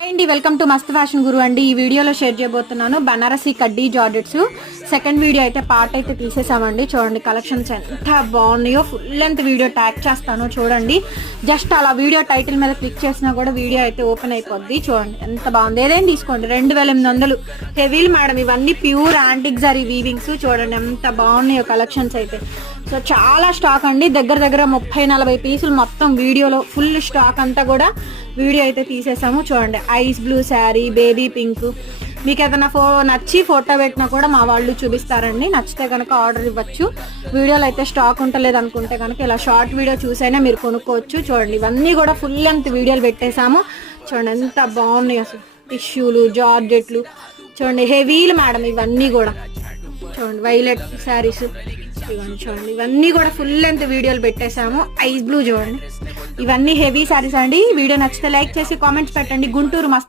అండి welcome to మస్త్ fashion గురు అండి. ఈ వీడియోలో షేర్ చేయబోతున్నాను బనారసి కడ్డీ జార్జెట్స్. సెకండ్ వీడియో అయితే పార్ట్ అయితే తీసేసామండి. చూడండి కలెక్షన్స్ ఎంత బాగున్నాయో. ఫుల్ లెంత్ వీడియో ట్యాగ్ చేస్తాను చూడండి. జస్ట్ అలా వీడియో టైటిల్ మీద క్లిక్ చేసినా కూడా వీడియో అయితే ఓపెన్ అయిపోద్ది. చూడండి ఎంత బాగుంది. ఏదైనా తీసుకోండి 2800 హెవీలు మేడం. ఇవన్నీ ప్యూర్ యాంటిక్ జరీ వీవింగ్స్. చూడండి ఎంత బాగున్నాయో కలెక్షన్స్ అయితే. సో చాలా స్టాక్ అండి, దగ్గర దగ్గర 30-40 పీసులు మొత్తం వీడియోలో ఫుల్ స్టాక్ అంతా కూడా వీడియో అయితే తీసేసాము. చూడండి ice blue sari, baby pink. మీకు ఏదైనా నచ్చి ఫోటో పెట్టినా కూడా మా వాళ్ళు చూపిస్తారండి. నచ్చితే కనుక ఆర్డర్ ఇవ్వచ్చు. వీడియోలో అయితే స్టాక్ ఉంటలేదు అనుకుంటే కనుక ఇలా షార్ట్ వీడియో చూసైనా మీరు కొనుక్కోవచ్చు. చూడండి ఇవన్నీ కూడా ఫుల్ లెంత్ వీడియోలు పెట్టేశాము. చూడండి ఎంత బాగున్నాయి అసలు. టిష్యూలు, జార్జెట్లు చూడండి హెవీలు మేడం. ఇవన్నీ కూడా చూడండి వైలెట్ శారీస్ ఇవన్నీ చూడండి. ఇవన్నీ కూడా ఫుల్ లెంత్ వీడియోలు పెట్టేశాము. ఐస్ బ్లూ చూడండి. ఇవన్నీ హెవీ శారీస్ అండి. వీడియో నచ్చితే లైక్ చేసి కామెంట్స్ పెట్టండి. గుంటూరు మస్త్